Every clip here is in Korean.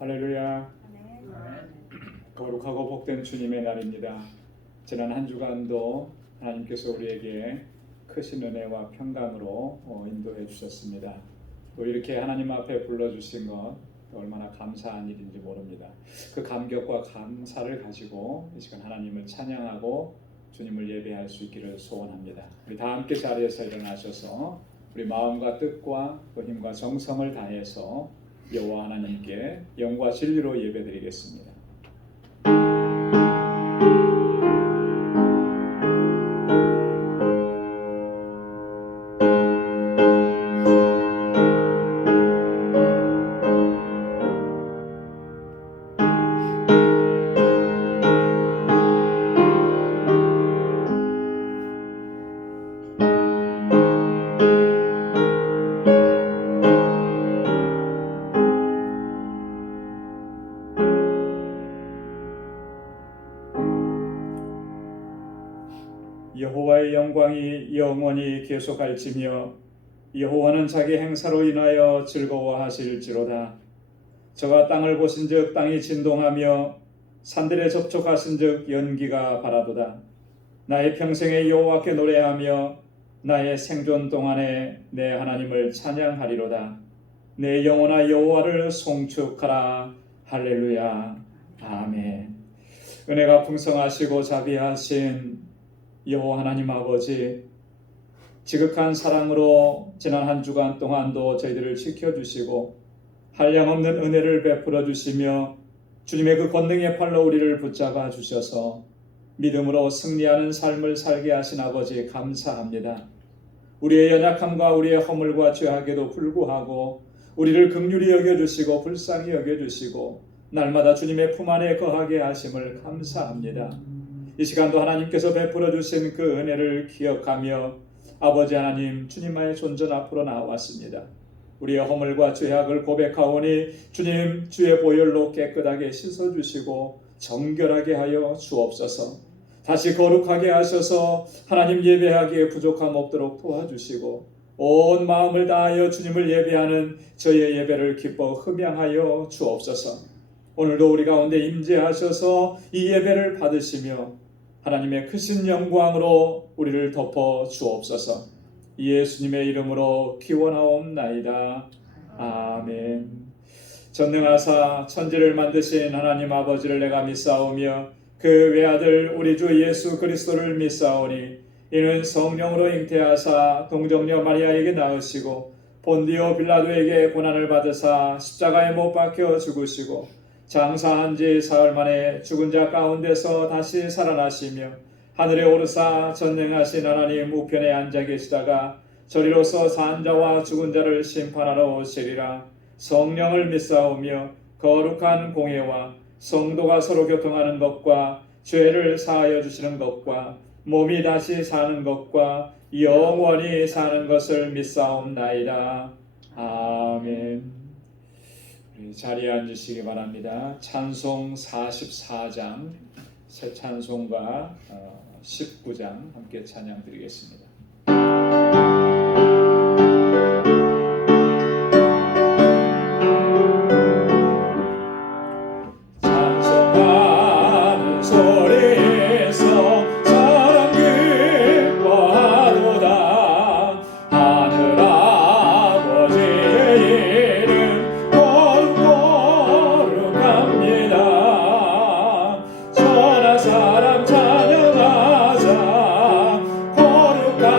할렐루야. 거룩하고 복된 주님의 날입니다. 지난 한 주간도 하나님께서 우리에게 크신 은혜와 평강으로 인도해 주셨습니다. 또 이렇게 하나님 앞에 불러주신 것 얼마나 감사한 일인지 모릅니다. 그 감격과 감사를 가지고 이 시간 하나님을 찬양하고 주님을 예배할 수 있기를 소원합니다. 우리 다 함께 자리에서 일어나셔서 우리 마음과 뜻과 또 힘과 정성을 다해서 여호와 하나님께 영과 진리로 예배드리겠습니다. 여호와의 영광이 영원히 계속할지며 여호와는 자기 행사로 인하여 즐거워하실지로다. 저가 땅을 보신즉 땅이 진동하며 산들에 접촉하신즉 연기가 바라도다. 나의 평생에 여호와께 노래하며 나의 생존 동안에 내 하나님을 찬양하리로다. 내 영혼아 여호와를 송축하라. 할렐루야. 아멘. 은혜가 풍성하시고 자비하신 여호와 하나님 아버지, 지극한 사랑으로 지난 한 주간 동안도 저희들을 지켜주시고 한량없는 은혜를 베풀어 주시며 주님의 그 권능의 팔로 우리를 붙잡아 주셔서 믿음으로 승리하는 삶을 살게 하신 아버지 감사합니다. 우리의 연약함과 우리의 허물과 죄악에도 불구하고 우리를 긍휼히 여겨주시고 불쌍히 여겨주시고 날마다 주님의 품 안에 거하게 하심을 감사합니다. 이 시간도 하나님께서 베풀어 주신 그 은혜를 기억하며 아버지 하나님 주님만의 존전 앞으로 나왔습니다. 우리의 허물과 죄악을 고백하오니 주님 주의 보혈로 깨끗하게 씻어주시고 정결하게 하여 주옵소서. 다시 거룩하게 하셔서 하나님 예배하기에 부족함 없도록 도와주시고 온 마음을 다하여 주님을 예배하는 저희의 예배를 기뻐 흠양하여 주옵소서. 오늘도 우리 가운데 임재하셔서 이 예배를 받으시며 하나님의 크신 영광으로 우리를 덮어 주옵소서. 예수님의 이름으로 기원하옵나이다. 아멘. 전능하사 천지를 만드신 하나님 아버지를 내가 믿사오며 그 외아들 우리 주 예수 그리스도를 믿사오니 이는 성령으로 잉태하사 동정녀 마리아에게 낳으시고 본디오 빌라도에게 고난을 받으사 십자가에 못 박혀 죽으시고 장사한 지 사흘 만에 죽은 자 가운데서 다시 살아나시며 하늘에 오르사 전능하신 하나님 우편에 앉아 계시다가 저리로서 산 자와 죽은 자를 심판하러 오시리라. 성령을 믿사오며 거룩한 공예와 성도가 서로 교통하는 것과 죄를 사하여 주시는 것과 몸이 다시 사는 것과 영원히 사는 것을 믿사옵나이다. 아멘. 자리에 앉으시기 바랍니다. 찬송 44장 새 찬송가 19장 함께 찬양 드리겠습니다. 찬송하는 소리에서 사랑 기뻐하도다. 하늘 아버지의 이름 거룩합니다. 천하 사람 찬양하자. 거룩한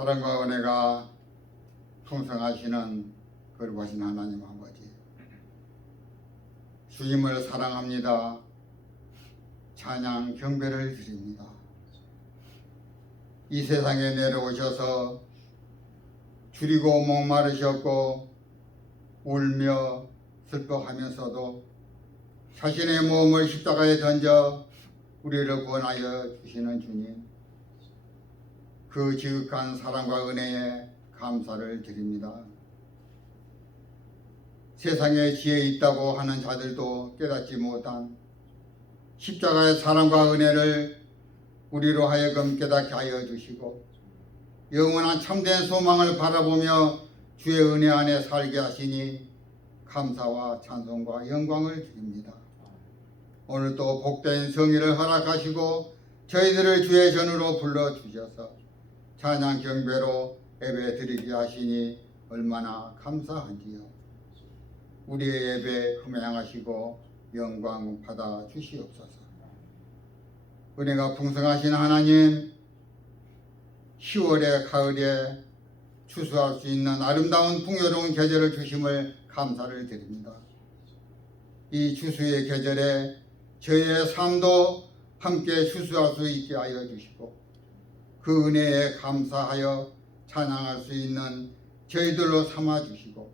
사랑과 은혜가 풍성하시는 거룩하신 하나님 아버지, 주님을 사랑합니다. 찬양 경배를 드립니다. 이 세상에 내려오셔서 줄이고 목마르셨고 울며 슬퍼하면서도 자신의 몸을 십자가에 던져 우리를 구원하여 주시는 주님, 그 지극한 사랑과 은혜에 감사를 드립니다. 세상에 지혜 있다고 하는 자들도 깨닫지 못한 십자가의 사랑과 은혜를 우리로 하여금 깨닫게 하여 주시고 영원한 참된 소망을 바라보며 주의 은혜 안에 살게 하시니 감사와 찬송과 영광을 드립니다. 오늘도 복된 성의를 허락하시고 저희들을 주의 전으로 불러주셔서 찬양 경배로 예배 드리게 하시니 얼마나 감사한지요. 우리의 예배 흠양하시고 영광 받아 주시옵소서. 은혜가 풍성하신 하나님, 10월의 가을에 추수할 수 있는 아름다운 풍요로운 계절을 주심을 감사를 드립니다. 이 추수의 계절에 저희의 삶도 함께 추수할 수 있게 하여 주시고 그 은혜에 감사하여 찬양할 수 있는 저희들로 삼아 주시고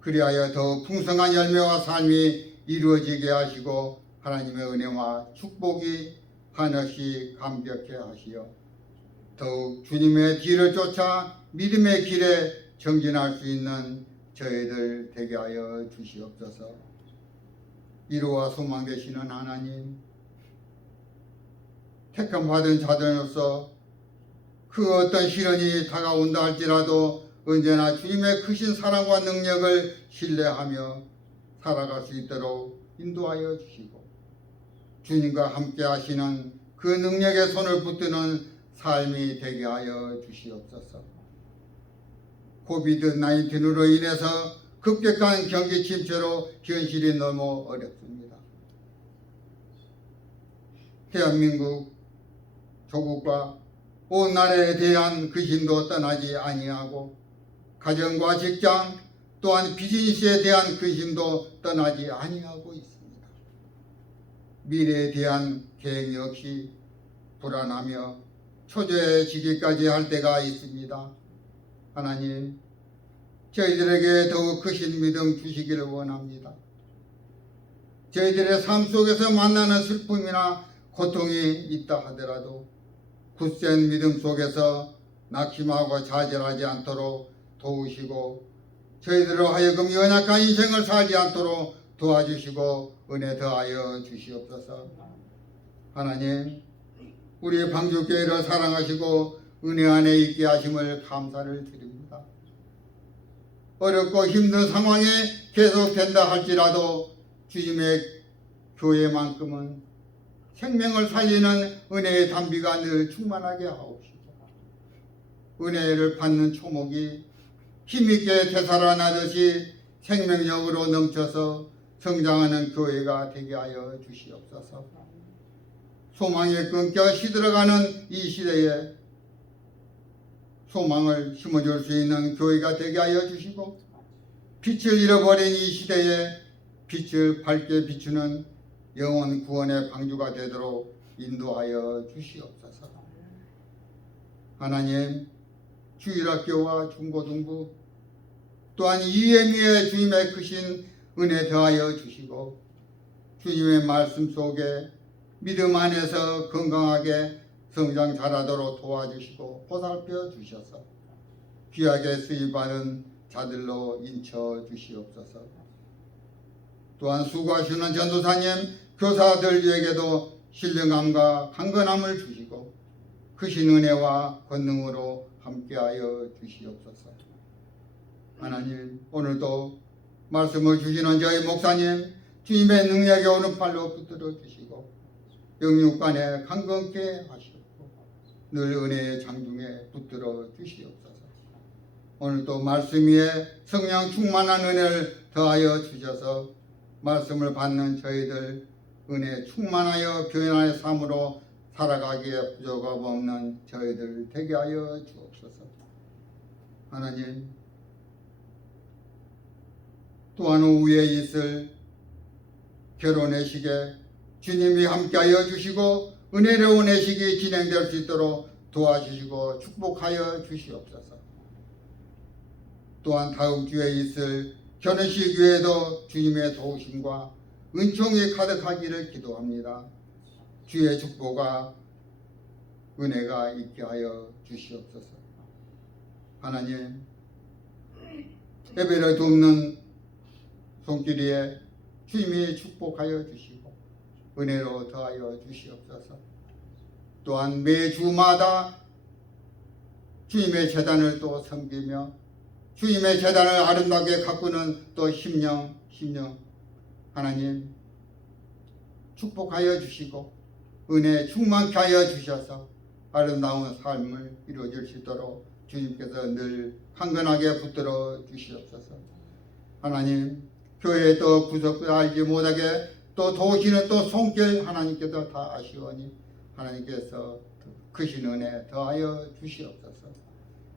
그리하여 더욱 풍성한 열매와 삶이 이루어지게 하시고 하나님의 은혜와 축복이 한없이 감격해 하시어 더욱 주님의 뒤를 쫓아 믿음의 길에 정진할 수 있는 저희들 되게 하여 주시옵소서. 위로와 소망 되시는 하나님, 택함 받은 자들로서 그 어떤 시련이 다가온다 할지라도 언제나 주님의 크신 사랑과 능력을 신뢰하며 살아갈 수 있도록 인도하여 주시고 주님과 함께 하시는 그 능력의 손을 붙드는 삶이 되게 하여 주시옵소서. 코비드-19으로 인해서 급격한 경기 침체로 현실이 너무 어렵습니다. 대한민국 조국과 온 나라에 대한 그 힘도 떠나지 아니하고 가정과 직장 또한 비즈니스에 대한 그 힘도 떠나지 아니하고 있습니다. 미래에 대한 계획 역시 불안하며 초조해지기까지 할 때가 있습니다. 하나님, 저희들에게 더욱 크신 믿음 주시기를 원합니다. 저희들의 삶 속에서 만나는 슬픔이나 고통이 있다 하더라도 굳센 믿음 속에서 낙심하고 좌절하지 않도록 도우시고 저희들로 하여금 연약한 인생을 살지 않도록 도와주시고 은혜 더하여 주시옵소서. 하나님, 우리 방주교회를 사랑하시고 은혜 안에 있게 하심을 감사를 드립니다. 어렵고 힘든 상황에 계속된다 할지라도 주님의 교회만큼은 생명을 살리는 은혜의 담비가 늘 충만하게 하옵시고 은혜를 받는 초목이 힘있게 되살아나듯이 생명력으로 넘쳐서 성장하는 교회가 되게 하여 주시옵소서. 소망이 끊겨 시들어가는 이 시대에 소망을 심어줄 수 있는 교회가 되게 하여 주시고 빛을 잃어버린 이 시대에 빛을 밝게 비추는 영혼 구원의 방주가 되도록 인도하여 주시옵소서. 하나님, 주일학교와 중고등부 또한 이해미의 주님의 크신 은혜 더하여 주시고 주님의 말씀 속에 믿음 안에서 건강하게 성장 잘하도록 도와주시고 보살펴 주셔서 귀하게 쓰임받은 자들로 인쳐 주시옵소서. 또한 수고하시는 전도사님, 교사들에게도 신령함과 강건함을 주시고 크신 은혜와 권능으로 함께하여 주시옵소서. 하나님, 오늘도 말씀을 주시는 저희 목사님 주님의 능력에 오른팔로 붙들어 주시고 영육간에 강건케 하시옵고 늘 은혜의 장중에 붙들어 주시옵소서. 오늘도 말씀 위에 성령 충만한 은혜를 더하여 주셔서 말씀을 받는 저희들 은혜 충만하여 교인의 삶으로 살아가기에 부족함 없는 저희들 되게 하여 주옵소서. 하나님, 또한 오후에 있을 결혼의 시기에 주님이 함께하여 주시고 은혜로운 회식이 진행될 수 있도록 도와주시고 축복하여 주시옵소서. 또한 다음 주에 있을 결혼식 위에도 주님의 도우심과 은총이 가득하기를 기도합니다. 주의 축복과 은혜가 있게 하여 주시옵소서. 하나님, 예배를 돕는 손길이에 주님이 축복하여 주시고 은혜로 더하여 주시옵소서. 또한 매주마다 주님의 제단을 또 섬기며 주님의 제단을 아름답게 가꾸는 또 심령 하나님 축복하여 주시고 은혜 충만케 하여 주셔서 아름다운 삶을 이루어질 수 있도록 주님께서 늘 강건하게 붙들어 주시옵소서. 하나님, 교회에 또 구석도 알지 못하게 또 도우시는 또 손길 하나님께서 다 아시오니 하나님께서 크신 은혜 더하여 주시옵소서.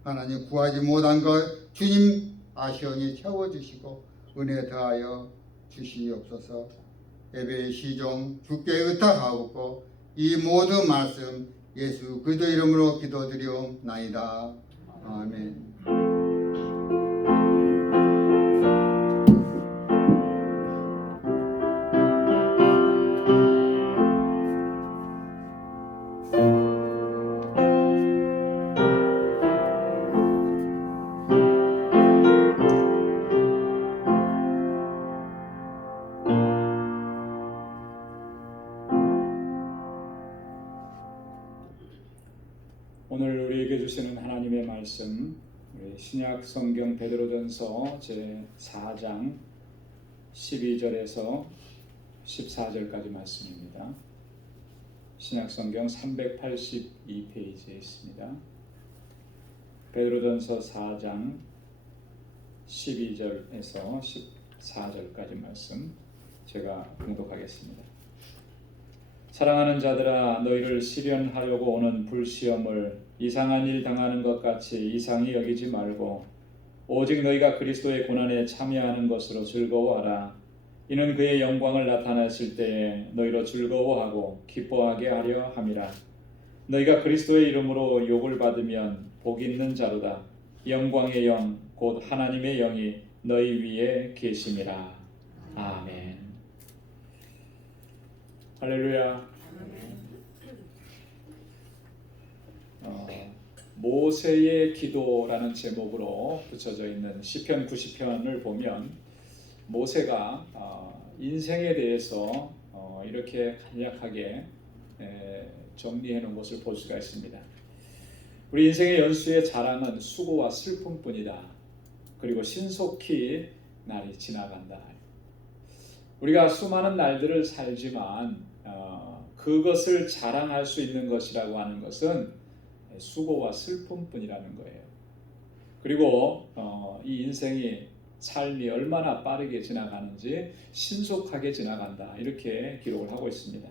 하나님, 구하지 못한 것 주님 아시오니 채워주시고 은혜 더하여 주시옵소서. 예배의 시종 주께 의탁하옵고 이 모든 말씀 예수 그리스도 이름으로 기도드리옵나이다. 아멘. 오늘 우리에게 주시는 하나님의 말씀, 우리 신약 성경 베드로전서 제 4장 12절에서 14절까지 말씀입니다. 신약 성경 382페이지에 있습니다. 베드로전서 4장 12절에서 14절까지 말씀 제가 봉독하겠습니다. 사랑하는 자들아, 너희를 시련하려고 오는 불시험을 이상한 일 당하는 것 같이 이상히 여기지 말고 오직 너희가 그리스도의 고난에 참여하는 것으로 즐거워하라. 이는 그의 영광을 나타내실 때에 너희로 즐거워하고 기뻐하게 하려 함이라. 너희가 그리스도의 이름으로 욕을 받으면 복 있는 자로다. 영광의 영 곧 하나님의 영이 너희 위에 계심이라. 아멘. 할렐루야. 모세의 기도라는 제목으로 붙여져 있는 시편 90편을 보면 모세가 인생에 대해서 이렇게 간략하게 정리해 놓은 것을 볼 수가 있습니다. 우리 인생의 연수의 자랑은 수고와 슬픔뿐이다. 그리고 신속히 날이 지나간다. 우리가 수많은 날들을 살지만 그것을 자랑할 수 있는 것이라고 하는 것은 수고와 슬픔뿐이라는 거예요. 그리고 이 인생이 삶이 얼마나 빠르게 지나가는지 신속하게 지나간다. 이렇게 기록을 하고 있습니다.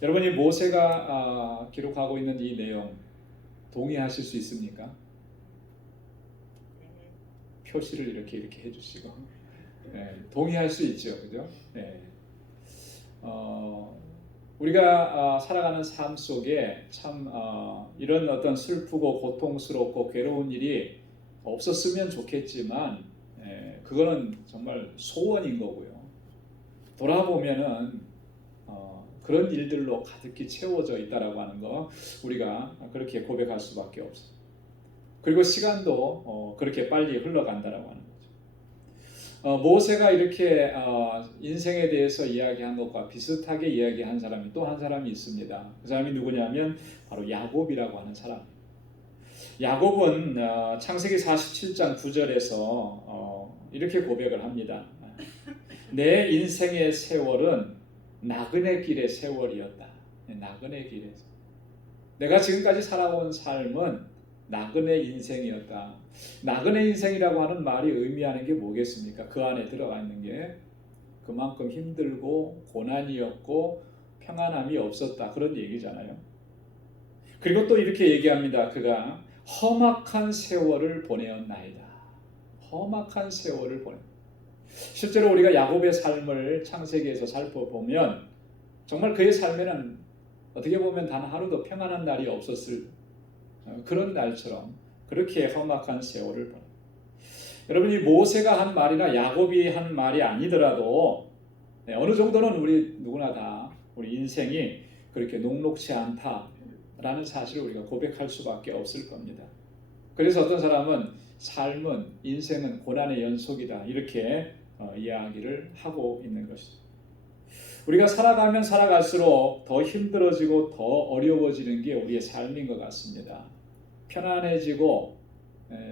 여러분이 모세가 기록하고 있는 이 내용 동의하실 수 있습니까? 표시를 이렇게 해주시고 동의할 수 있죠, 그죠? 우리가 살아가는 삶 속에 참 이런 어떤 슬프고 고통스럽고 괴로운 일이 없었으면 좋겠지만 그거는 정말 소원인 거고요. 돌아보면은 그런 일들로 가득히 채워져 있다라고 하는 거 우리가 그렇게 고백할 수밖에 없어요. 그리고 시간도 그렇게 빨리 흘러간다라고 하는 거죠. 모세가 이렇게 인생에 대해서 이야기한 것과 비슷하게 이야기한 사람이 또 한 사람이 있습니다. 그 사람이 누구냐면 바로 야곱이라고 하는 사람. 야곱은 창세기 47장 9절에서 이렇게 고백을 합니다. 내 인생의 세월은 나그네 길의 세월이었다. 나그네 길에서 내가 지금까지 살아온 삶은 나그네 인생이었다. 나그네 인생이라고 하는 말이 의미하는 게 뭐겠습니까? 그 안에 들어가 있는 게 그만큼 힘들고 고난이었고 평안함이 없었다. 그런 얘기잖아요. 그리고 또 이렇게 얘기합니다. 그가 험악한 세월을 보내었나이다. 험악한 세월을 보내. 실제로 우리가 야곱의 삶을 창세기에서 살펴보면 정말 그의 삶에는 어떻게 보면 단 하루도 평안한 날이 없었을 그런 날처럼 그렇게 험악한 세월을 보내. 여러분, 이 모세가 한 말이나 야곱이 한 말이 아니더라도 어느 정도는 우리 누구나 다 우리 인생이 그렇게 녹록지 않다라는 사실을 우리가 고백할 수밖에 없을 겁니다. 그래서 어떤 사람은 삶은 인생은 고난의 연속이다 이렇게 이야기를 하고 있는 것이죠. 우리가 살아가면 살아갈수록 더 힘들어지고 더 어려워지는 게 우리의 삶인 것 같습니다. 편안해지고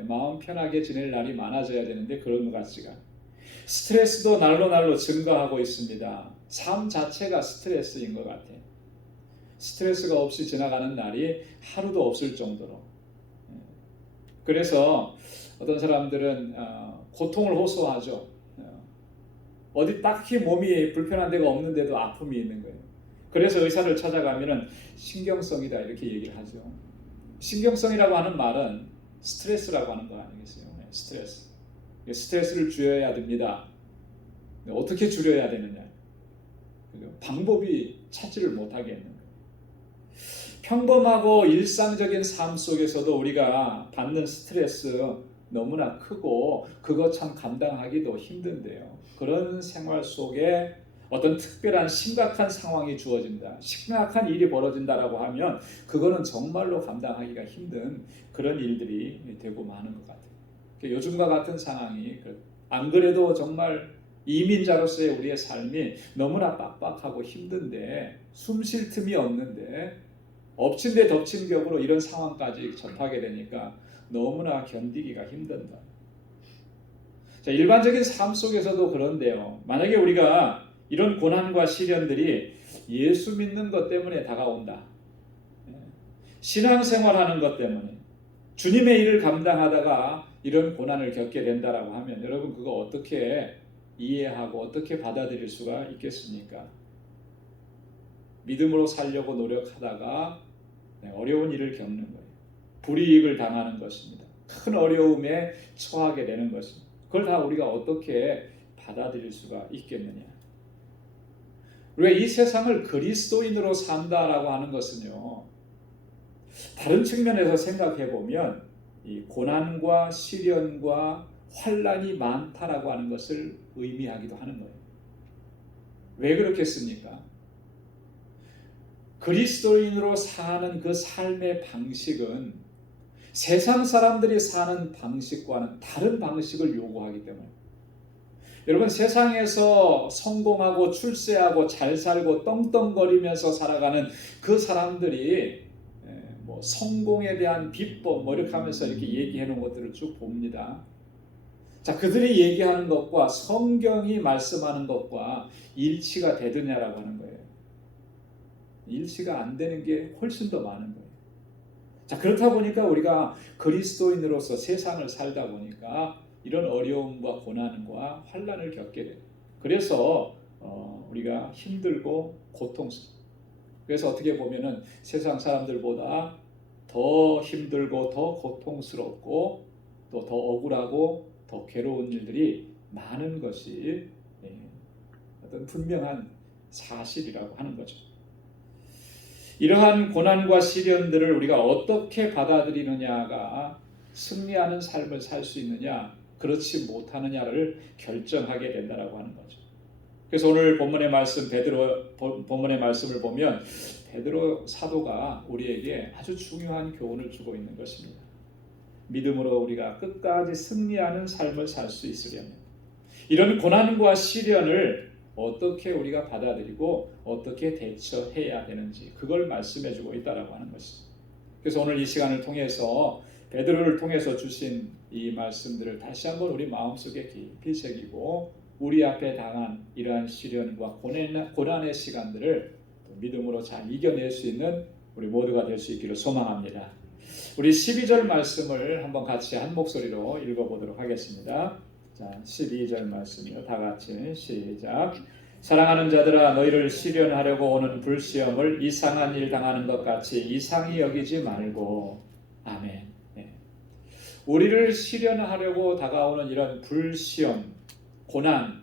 마음 편하게 지낼 날이 많아져야 되는데 그런 것 같지가 않아요. 스트레스도 날로 날로 증가하고 있습니다. 삶 자체가 스트레스인 것 같아요. 스트레스가 없이 지나가는 날이 하루도 없을 정도로. 그래서 어떤 사람들은 고통을 호소하죠. 어디 딱히 몸이 불편한 데가 없는데도 아픔이 있는 거예요. 그래서 의사를 찾아가면은 신경성이다 이렇게 얘기를 하죠. 신경성이라고 하는 말은 스트레스라고 하는 거 아니겠어요? 스트레스. 스트레스를 줄여야 됩니다. 어떻게 줄여야 되느냐? 방법이 찾지를 못하게 했는 거예요. 평범하고 일상적인 삶 속에서도 우리가 받는 스트레스 너무나 크고 그거 참 감당하기도 힘든데요. 그런 생활 속에 어떤 특별한 심각한 상황이 주어진다, 심각한 일이 벌어진다라고 하면 그거는 정말로 감당하기가 힘든 그런 일들이 되고 마는 것 같아요. 요즘과 같은 상황이 안 그래도 정말 이민자로서의 우리의 삶이 너무나 빡빡하고 힘든데 숨 쉴 틈이 없는데 엎친 데 덮친 격으로 이런 상황까지 접하게 되니까 너무나 견디기가 힘든다. 자, 일반적인 삶 속에서도 그런데요. 만약에 우리가 이런 고난과 시련들이 예수 믿는 것 때문에 다가온다. 신앙생활하는 것 때문에 주님의 일을 감당하다가 이런 고난을 겪게 된다라고 하면 여러분 그거 어떻게 이해하고 어떻게 받아들일 수가 있겠습니까? 믿음으로 살려고 노력하다가 어려운 일을 겪는 거예요. 불이익을 당하는 것입니다. 큰 어려움에 처하게 되는 것입니다. 그걸 다 우리가 어떻게 받아들일 수가 있겠느냐? 우리가 이 세상을 그리스도인으로 산다라고 하는 것은요. 다른 측면에서 생각해 보면 이 고난과 시련과 환난이 많다라고 하는 것을 의미하기도 하는 거예요. 왜 그렇겠습니까? 그리스도인으로 사는 그 삶의 방식은 세상 사람들이 사는 방식과는 다른 방식을 요구하기 때문에 여러분 세상에서 성공하고 출세하고 잘 살고 떵떵거리면서 살아가는 그 사람들이 뭐 성공에 대한 비법 뭐 이렇게 하면서 이렇게 얘기해 놓은 것들을 쭉 봅니다. 자, 그들이 얘기하는 것과 성경이 말씀하는 것과 일치가 되느냐라고 하는 거예요. 일치가 안 되는 게 훨씬 더 많은 거예요. 자, 그렇다 보니까 우리가 그리스도인으로서 세상을 살다 보니까 이런 어려움과 고난과 환난을 겪게 돼요. 그래서 우리가 힘들고 고통스러워. 그래서 어떻게 보면은 세상 사람들보다 더 힘들고 더 고통스럽고 또 더 억울하고 더 괴로운 일들이 많은 것이 어떤 분명한 사실이라고 하는 거죠. 이러한 고난과 시련들을 우리가 어떻게 받아들이느냐가 승리하는 삶을 살 수 있느냐, 그렇지 못하느냐를 결정하게 된다라고 하는 거죠. 그래서 오늘 본문의 말씀 베드로 본문의 말씀을 보면 베드로 사도가 우리에게 아주 중요한 교훈을 주고 있는 것입니다. 믿음으로 우리가 끝까지 승리하는 삶을 살 수 있으려면 이런 고난과 시련을 어떻게 우리가 받아들이고 어떻게 대처해야 되는지 그걸 말씀해주고 있다라고 하는 것입니다. 그래서 오늘 이 시간을 통해서 베드로를 통해서 주신 이 말씀들을 다시 한번 우리 마음속에 깊이 새기고 우리 앞에 당한 이러한 시련과 고난의 시간들을 믿음으로 잘 이겨낼 수 있는 우리 모두가 될 수 있기를 소망합니다. 우리 12절 말씀을 한번 같이 한 목소리로 읽어보도록 하겠습니다. 자, 12절 말씀이요. 다 같이 시작. 사랑하는 자들아 너희를 시련하려고 오는 불시험을 이상한 일 당하는 것 같이 이상히 여기지 말고. 아멘. 네. 우리를 시련하려고 다가오는 이런 불시험, 고난,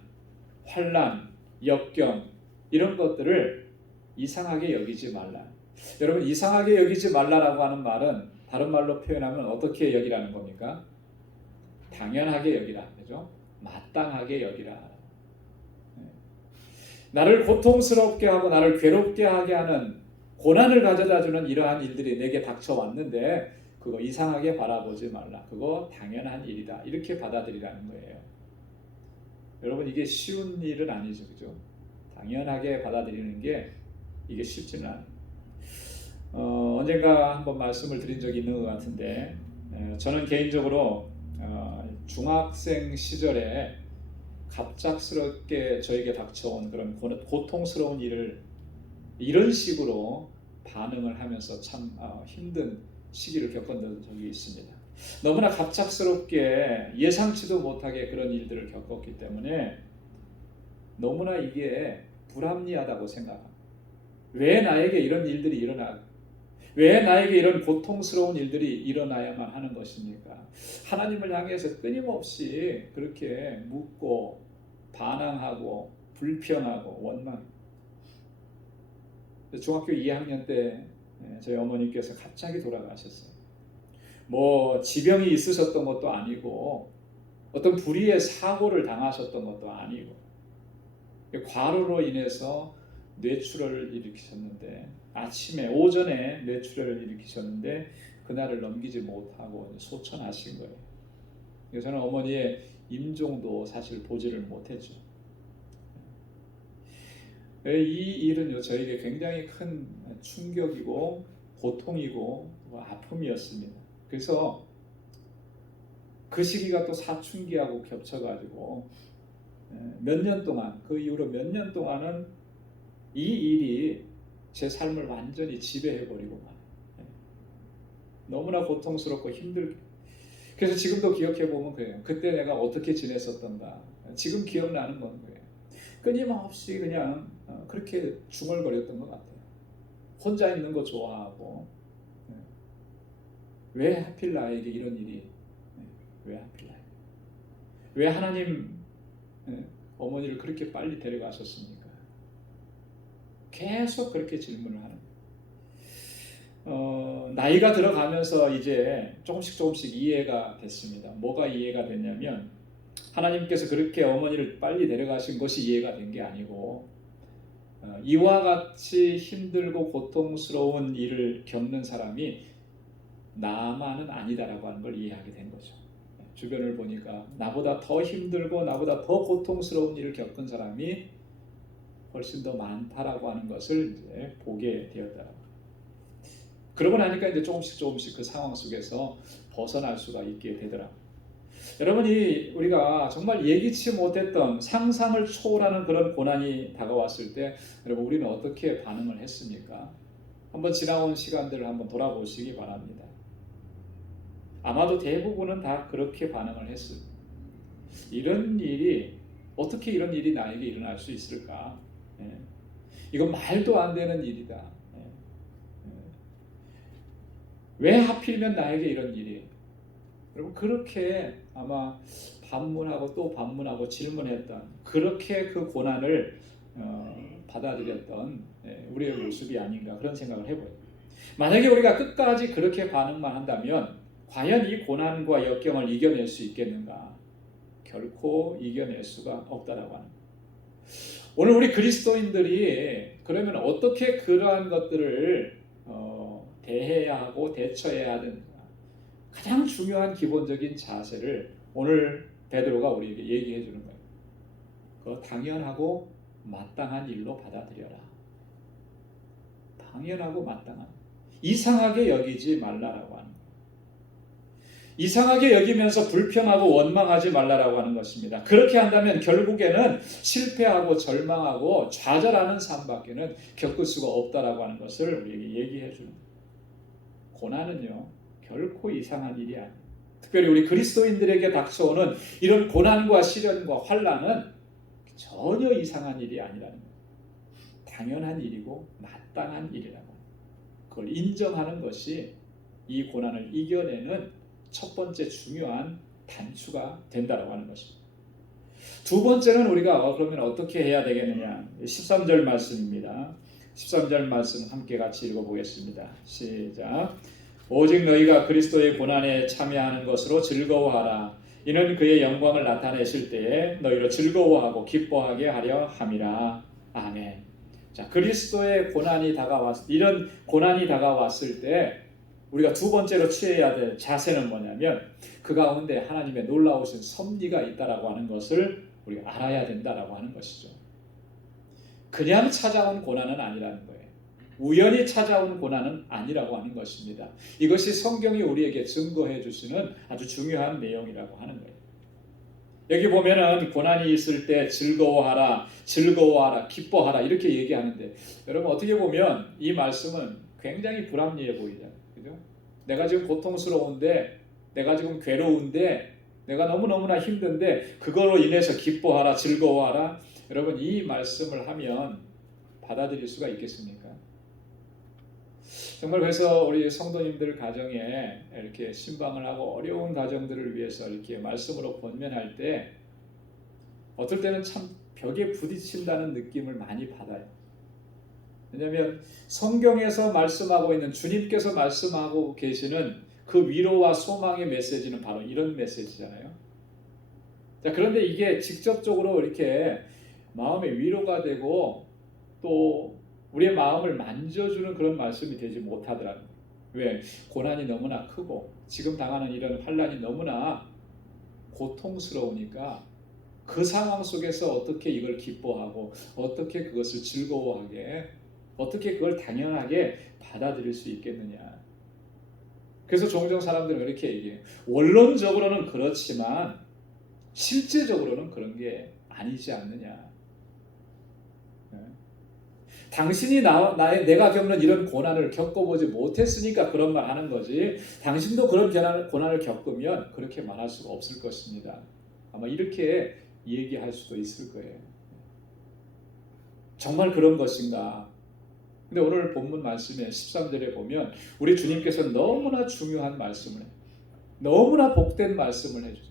환난, 역경 이런 것들을 이상하게 여기지 말라. 여러분, 이상하게 여기지 말라라고 하는 말은 다른 말로 표현하면 어떻게 여기라는 겁니까? 당연하게 여기라. 그죠? 마땅하게 여기라. 나를 고통스럽게 하고 나를 괴롭게 하게 하는 고난을 가져다주는 이러한 일들이 내게 닥쳐왔는데 그거 이상하게 바라보지 말라. 그거 당연한 일이다. 이렇게 받아들이라는 거예요. 여러분, 이게 쉬운 일은 아니죠. 그죠? 당연하게 받아들이는 게 이게 쉽지는 않아요. 언젠가 한번 말씀을 드린 적이 있는 것 같은데 저는 개인적으로 중학생 시절에 갑작스럽게 저에게 닥쳐온 그런 고통스러운 일을 이런 식으로 반응을 하면서 참 힘든 시기를 겪었던 적이 있습니다. 너무나 갑작스럽게 예상치도 못하게 그런 일들을 겪었기 때문에 너무나 이게 불합리하다고 생각합니다. 왜 나에게 이런 일들이 왜 나에게 이런 고통스러운 일들이 일어나야만 하는 것입니까? 하나님을 향해서 끊임없이 그렇게 묻고 반항하고 불평하고 원망. 중학교 2학년 때 저희 어머니께서 갑자기 돌아가셨어요. 뭐 지병이 있으셨던 것도 아니고 어떤 불의의 사고를 당하셨던 것도 아니고 과로로 인해서 뇌출혈을 일으키셨는데 오전에 뇌출혈을 일으키셨는데 그날을 넘기지 못하고 소천하신 거예요. 그래서 저는 어머니의 임종도 사실 보지를 못했죠. 이 일은 저에게 굉장히 큰 충격이고 고통이고 아픔이었습니다. 그래서 그 시기가 또 사춘기하고 겹쳐가지고 몇 년 동안, 그 이후로 몇 년 동안은 이 일이 제 삶을 완전히 지배해버리고 너무나 고통스럽고 힘들게. 그래서 지금도 기억해보면 그래요. 그때 내가 어떻게 지냈었던가 지금 기억나는 건 거예요. 끊임없이 그냥 그렇게 중얼거렸던 것 같아요. 혼자 있는 거 좋아하고 왜 하필 나에게 이런 일이, 왜 하필 나에게, 왜 하나님 어머니를 그렇게 빨리 데려가셨습니까? 계속 그렇게 질문을 하는 거예요. 나이가 들어가면서 이제 조금씩 이해가 됐습니다. 뭐가 이해가 됐냐면 하나님께서 그렇게 어머니를 빨리 데려가신 것이 이해가 된 게 아니고 이와 같이 힘들고 고통스러운 일을 겪는 사람이 나만은 아니다라고 하는 걸 이해하게 된 거죠. 주변을 보니까 나보다 더 힘들고 나보다 더 고통스러운 일을 겪은 사람이 훨씬 더 많다라고 하는 것을 이제 보게 되었다. 그러고 나니까 이제 조금씩 그 상황 속에서 벗어날 수가 있게 되더라. 여러분이 우리가 정말 예기치 못했던 상상을 초월하는 그런 고난이 다가왔을 때 여러분 우리는 어떻게 반응을 했습니까? 한번 지나온 시간들을 한번 돌아보시기 바랍니다. 아마도 대부분은 다 그렇게 반응을 했습니다. 어떻게 이런 일이 나에게 일어날 수 있을까? 이건 말도 안 되는 일이다. 왜 하필이면 나에게 이런 일이? 여러분 그렇게 아마 반문하고 또 반문하고 질문했던, 그렇게 그 고난을 받아들였던 우리의 모습이 아닌가 그런 생각을 해봐요. 만약에 우리가 끝까지 그렇게 반응만 한다면 과연 이 고난과 역경을 이겨낼 수 있겠는가? 결코 이겨낼 수가 없다라고 하는 거예요. 오늘 우리 그리스도인들이 그러면 어떻게 그러한 것들을 대해야 하고 대처해야 하는가? 가장 중요한 기본적인 자세를 오늘 베드로가 우리에게 얘기해 주는 거예요. 그거 당연하고 마땅한 일로 받아들여라. 당연하고 마땅한, 이상하게 여기지 말라라고 하는 거예요. 이상하게 여기면서 불평하고 원망하지 말라라고 하는 것입니다. 그렇게 한다면 결국에는 실패하고 절망하고 좌절하는 삶밖에는 겪을 수가 없다라고 하는 것을 우리에게 얘기해 주는 거예요. 고난은요 결코 이상한 일이 아니에요. 특별히 우리 그리스도인들에게 닥쳐오는 이런 고난과 시련과 환난은 전혀 이상한 일이 아니라는 거예요. 당연한 일이고 마땅한 일이라고. 그걸 인정하는 것이 이 고난을 이겨내는 첫 번째 중요한 단추가 된다고 하는 것입니다. 두 번째는 우리가 그러면 어떻게 해야 되겠느냐? 13절 말씀입니다. 13절 말씀 함께 같이 읽어보겠습니다. 시작. 오직 너희가 그리스도의 고난에 참여하는 것으로 즐거워하라. 이는 그의 영광을 나타내실 때에 너희로 즐거워하고 기뻐하게 하려 함이라. 아멘. 자, 그리스도의 고난이 이런 고난이 다가왔을 때 우리가 두 번째로 취해야 될 자세는 뭐냐면 그 가운데 하나님의 놀라우신 섭리가 있다라고 하는 것을 우리가 알아야 된다라고 하는 것이죠. 그냥 찾아온 고난은 아니라는 거예요. 우연히 찾아온 고난은 아니라고 하는 것입니다. 이것이 성경이 우리에게 증거해 주시는 아주 중요한 내용이라고 하는 거예요. 여기 보면은 고난이 있을 때 즐거워하라, 즐거워하라, 기뻐하라 이렇게 얘기하는데 여러분 어떻게 보면 이 말씀은 굉장히 불합리해 보이잖아요. 그죠? 내가 지금 고통스러운데, 내가 지금 괴로운데, 내가 너무너무나 힘든데 그거로 인해서 기뻐하라, 즐거워하라. 여러분 이 말씀을 하면 받아들일 수가 있겠습니까? 정말 그래서 우리 성도님들 가정에 이렇게 신방을 하고 어려운 가정들을 위해서 이렇게 말씀으로 권면할 때 어떨 때는 참 벽에 부딪힌다는 느낌을 많이 받아요. 왜냐하면 성경에서 말씀하고 있는 주님께서 말씀하고 계시는 그 위로와 소망의 메시지는 바로 이런 메시지잖아요. 자, 그런데 이게 직접적으로 이렇게 마음의 위로가 되고 또 우리의 마음을 만져주는 그런 말씀이 되지 못하더라고요. 왜? 고난이 너무나 크고 지금 당하는 이런 환난이 너무나 고통스러우니까 그 상황 속에서 어떻게 이걸 기뻐하고 어떻게 그것을 즐거워하게 어떻게 그걸 당연하게 받아들일 수 있겠느냐. 그래서 종종 사람들은 이렇게 얘기해요. 원론적으로는 그렇지만 실제적으로는 그런 게 아니지 않느냐. 당신이 내가 겪는 이런 고난을 겪어보지 못했으니까 그런 말 하는 거지. 당신도 그런 고난을 겪으면 그렇게 말할 수가 없을 것입니다. 아마 이렇게 얘기할 수도 있을 거예요. 정말 그런 것인가? 근데 오늘 본문 말씀에 13절에 보면 우리 주님께서 너무나 중요한 말씀을 해요. 너무나 복된 말씀을 해주세요.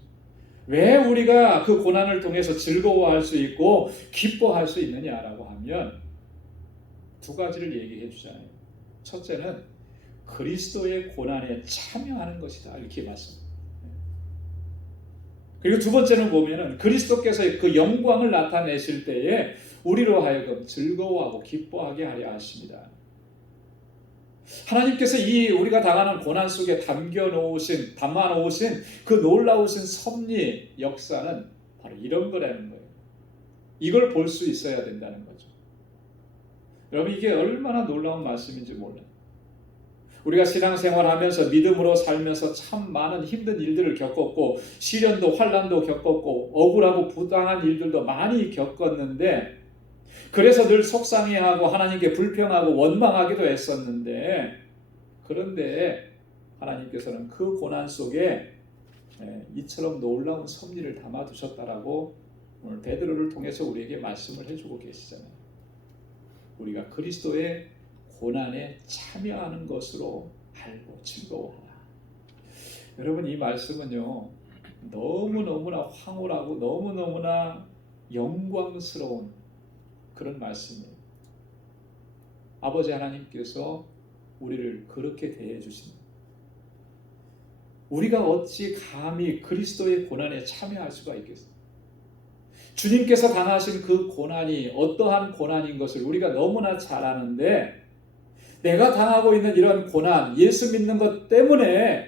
왜 우리가 그 고난을 통해서 즐거워할 수 있고 기뻐할 수 있느냐라고 하면 두 가지를 얘기해 주잖아요. 첫째는 그리스도의 고난에 참여하는 것이다 이렇게 말씀합니다. 그리고 두 번째는 보면은 그리스도께서 그 영광을 나타내실 때에 우리로 하여금 즐거워하고 기뻐하게 하려 하십니다. 하나님께서 이 우리가 당하는 고난 속에 담아 놓으신 그 놀라우신 섭리 역사는 바로 이런 거라는 거예요. 이걸 볼 수 있어야 된다는 거죠. 여러분 이게 얼마나 놀라운 말씀인지 몰라요. 우리가 신앙생활하면서 믿음으로 살면서 참 많은 힘든 일들을 겪었고 시련도 환난도 겪었고 억울하고 부당한 일들도 많이 겪었는데 그래서 늘 속상해하고 하나님께 불평하고 원망하기도 했었는데 그런데 하나님께서는 그 고난 속에 이처럼 놀라운 섭리를 담아두셨다라고 오늘 베드로를 통해서 우리에게 말씀을 해주고 계시잖아요. 우리가 그리스도의 고난에 참여하는 것으로 알고 즐거워하라. 여러분 이 말씀은요 너무너무나 황홀하고 너무너무나 영광스러운 그런 말씀이에요. 아버지 하나님께서 우리를 그렇게 대해 주십니다. 우리가 어찌 감히 그리스도의 고난에 참여할 수가 있겠습니까? 주님께서 당하신 그 고난이 어떠한 고난인 것을 우리가 너무나 잘 아는데 내가 당하고 있는 이런 고난, 예수 믿는 것 때문에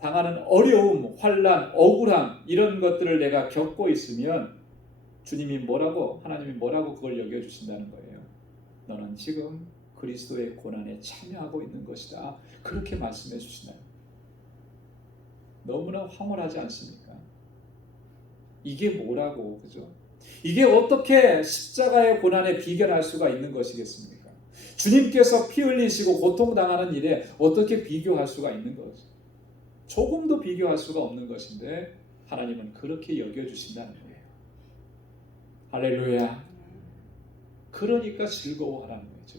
당하는 어려움, 환난, 억울함 이런 것들을 내가 겪고 있으면 하나님이 뭐라고 그걸 여겨주신다는 거예요. 너는 지금 그리스도의 고난에 참여하고 있는 것이다. 그렇게 말씀해 주시나요? 너무나 황홀하지 않습니까? 이게 뭐라고, 그죠? 이게 어떻게 십자가의 고난에 비견할 수가 있는 것이겠습니까? 주님께서 피 흘리시고 고통당하는 일에 어떻게 비교할 수가 있는 거죠? 조금도 비교할 수가 없는 것인데 하나님은 그렇게 여겨주신다는 거예요. 할렐루야. 그러니까 즐거워하라는 거죠.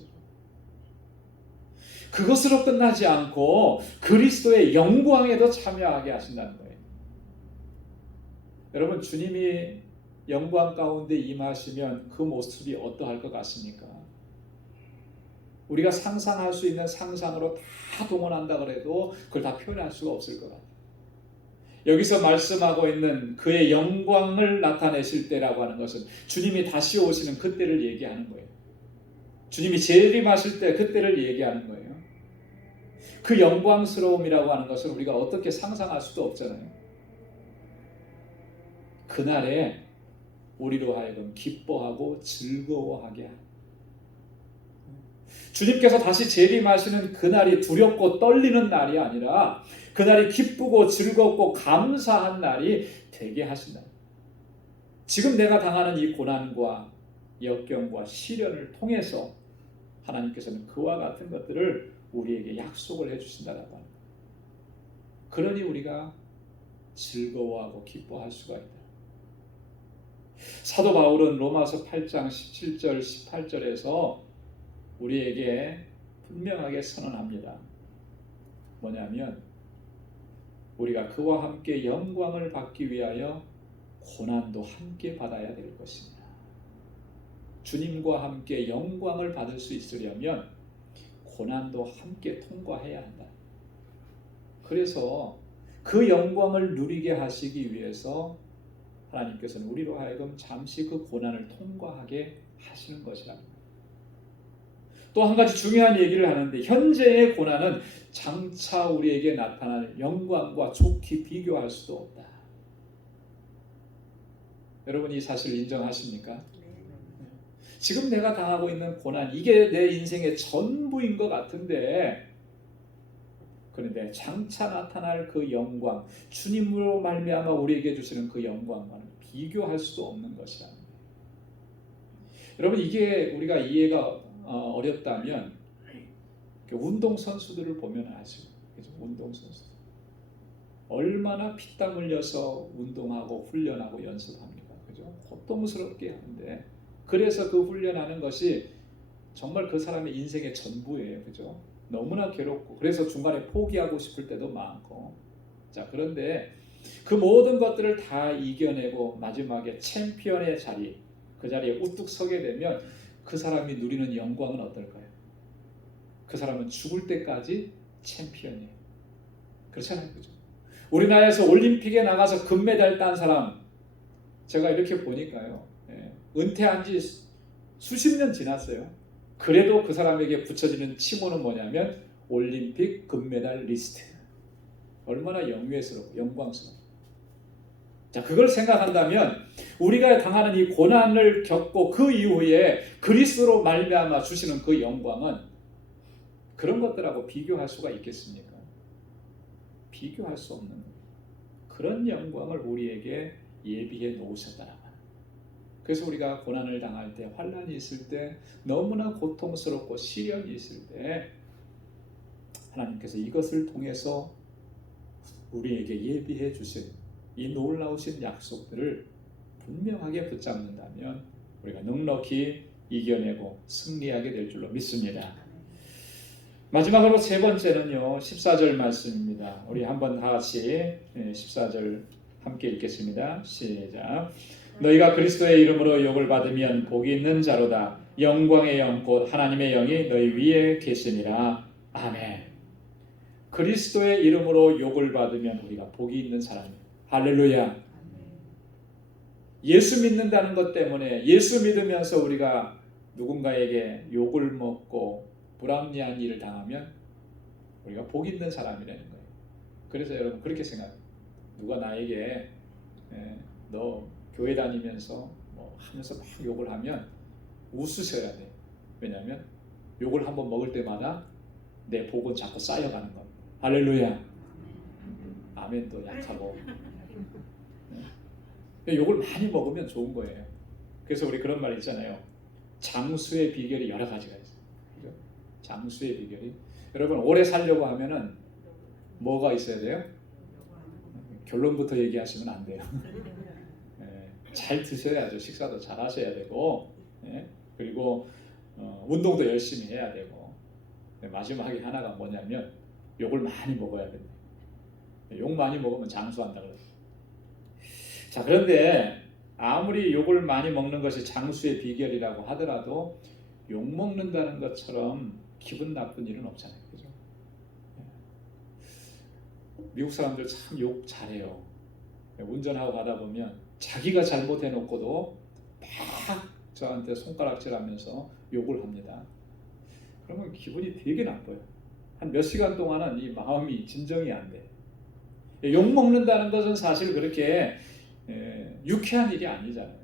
그것으로 끝나지 않고 그리스도의 영광에도 참여하게 하신다는 거예요. 여러분, 주님이 영광 가운데 임하시면 그 모습이 어떠할 것 같습니까? 우리가 상상할 수 있는 상상으로 다 동원한다 그래도 그걸 다 표현할 수가 없을 것 같아요. 여기서 말씀하고 있는 그의 영광을 나타내실 때라고 하는 것은 주님이 다시 오시는 그때를 얘기하는 거예요. 주님이 재림하실 때 그때를 얘기하는 거예요. 그 영광스러움이라고 하는 것은 우리가 어떻게 상상할 수도 없잖아요. 그날에 우리로 하여금 기뻐하고 즐거워하게 하는, 주님께서 다시 재림하시는 그날이 두렵고 떨리는 날이 아니라 그날이 기쁘고 즐겁고 감사한 날이 되게 하신다. 지금 내가 당하는 이 고난과 역경과 시련을 통해서 하나님께서는 그와 같은 것들을 우리에게 약속을 해주신다라고 합니다. 그러니 우리가 즐거워하고 기뻐할 수가 있다. 사도 바울은 로마서 8장 17절 18절에서 우리에게 분명하게 선언합니다. 뭐냐면 우리가 그와 함께 영광을 받기 위하여 고난도 함께 받아야 될 것입니다. 주님과 함께 영광을 받을 수 있으려면 고난도 함께 통과해야 한다. 그래서 그 영광을 누리게 하시기 위해서 하나님께서는 우리로 하여금 잠시 그 고난을 통과하게 하시는 것이랍니다. 또 한 가지 중요한 얘기를 하는데 현재의 고난은 장차 우리에게 나타날 영광과 좋게 비교할 수도 없다. 여러분 이 사실 인정하십니까? 지금 내가 당하고 있는 고난, 이게 내 인생의 전부인 것 같은데, 그런데 장차 나타날 그 영광, 주님으로 말미암아 우리에게 주시는 그 영광과는 비교할 수도 없는 것이라. 여러분 이게 우리가 이해가 어렵다면 운동 선수들을 보면 아죠. 운동 선수 얼마나 피땀 흘려서 운동하고 훈련하고 연습합니까? 그죠? 고통스럽게 하는데 그래서 그 훈련하는 것이 정말 그 사람의 인생의 전부예요. 그죠? 너무나 괴롭고 그래서 중간에 포기하고 싶을 때도 많고. 자, 그런데 그 모든 것들을 다 이겨내고 마지막에 챔피언의 자리, 그 자리에 우뚝 서게 되면 그 사람이 누리는 영광은 어떨까요? 그 사람은 죽을 때까지 챔피언이에요. 그렇잖아요. 그죠? 우리나라에서 올림픽에 나가서 금메달 딴 사람 제가 이렇게 보니까요. 은퇴한 지 수십 년 지났어요. 그래도 그 사람에게 붙여지는 칭호는 뭐냐면 올림픽 금메달 리스트. 얼마나 영예스럽고 영광스럽고. 자, 그걸 생각한다면 우리가 당하는 이 고난을 겪고 그 이후에 그리스도로 말미암아 주시는 그 영광은 그런 것들하고 비교할 수가 있겠습니까? 비교할 수 없는 그런 영광을 우리에게 예비해 놓으셨다라고. 그래서 우리가 고난을 당할 때, 환난이 있을 때, 너무나 고통스럽고 시련이 있을 때 하나님께서 이것을 통해서 우리에게 예비해 주신 이 놀라우신 약속들을 분명하게 붙잡는다면 우리가 넉넉히 이겨내고 승리하게 될 줄로 믿습니다. 마지막으로 세 번째는요, 14절 말씀입니다. 우리 한번 다 같이 14절 함께 읽겠습니다. 시작. 너희가 그리스도의 이름으로 욕을 받으면 복이 있는 자로다. 영광의 영 곧 하나님의 영이 너희 위에 계시니라. 아멘. 그리스도의 이름으로 욕을 받으면 우리가 복이 있는 사람이에요. 할렐루야. 예수 믿는다는 것 때문에 예수 믿으면서 우리가 누군가에게 욕을 먹고 불합리한 일을 당하면 우리가 복 있는 사람이라는 거예요. 그래서 여러분 그렇게 생각해요. 누가 나에게 너 교회 다니면서 뭐 하면서 막 욕을 하면 웃으셔야 돼요. 왜냐하면 욕을 한번 먹을 때마다 내 복은 자꾸 쌓여가는 겁니다. 할렐루야. 아멘도 약하고. 욕을 많이 먹으면 좋은 거예요. 그래서 우리 그런 말 있잖아요. 장수의 비결이 여러 가지가 있어요. 그죠? 장수의 비결이. 여러분 오래 살려고 하면은 뭐가 있어야 돼요? 결론부터 얘기하시면 안 돼요. 잘 드셔야죠. 식사도 잘 하셔야 되고, 예? 그리고 운동도 열심히 해야 되고, 마지막에 하나가 뭐냐면 욕을 많이 먹어야 된다. 욕 많이 먹으면 장수한다 그래요. 자, 그런데 아무리 욕을 많이 먹는 것이 장수의 비결이라고 하더라도 욕 먹는다는 것처럼 기분 나쁜 일은 없잖아요. 그죠? 미국 사람들 참 욕 잘해요. 운전하고 가다 보면 자기가 잘못해놓고도 막 저한테 손가락질하면서 욕을 합니다. 그러면 기분이 되게 나빠요. 한 몇 시간 동안은 이 마음이 진정이 안 돼. 욕 먹는다는 것은 사실 그렇게 유쾌한 일이 아니잖아요.